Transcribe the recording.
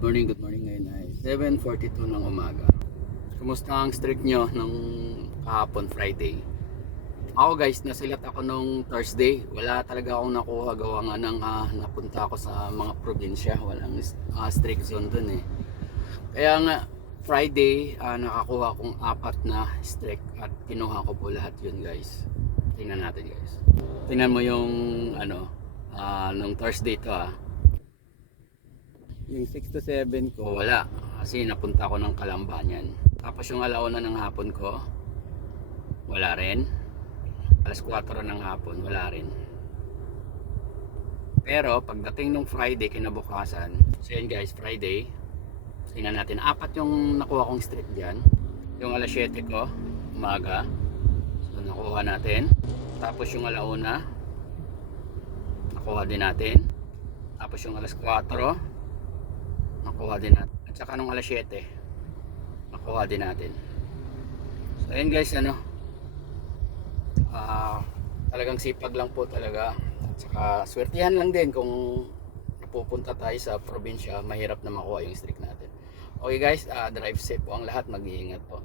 Good morning ngayon ay 7:42 ng umaga. Kumusta ang streak nyo nung kahapon Friday? Ako guys, nasilat ako nung Thursday. Wala talaga akong nakuha gawa nga ng napunta ako sa mga probinsya. Walang streak zone dun eh. Kaya nga Friday nakakuha akong 4 na streak at kinuha ko po lahat yun guys. Tingnan natin guys. Tingnan mo yung nung Thursday to Yung 6 to 7 ko wala kasi napunta ako ng Kalambanyan. Tapos yung alauna ng hapon ko wala rin. Alas 4 ng hapon wala rin. Pero pagdating nung Friday kinabukasan, so yun guys, Friday, tingnan natin, 4 yung nakuha kong streak dyan. Yung alas 7 ko umaga, so nakuha natin. Tapos yung alauna nakuha din natin. Tapos yung alas 4 nakuha din natin. At saka nung alas 7 nakuha din natin. So ayun guys, talagang sipag lang po talaga. At saka swertihan lang din kung napupunta tayo sa probinsya, mahirap na makuha yung streak natin. Okay guys, drive safe po ang lahat, mag-iingat po.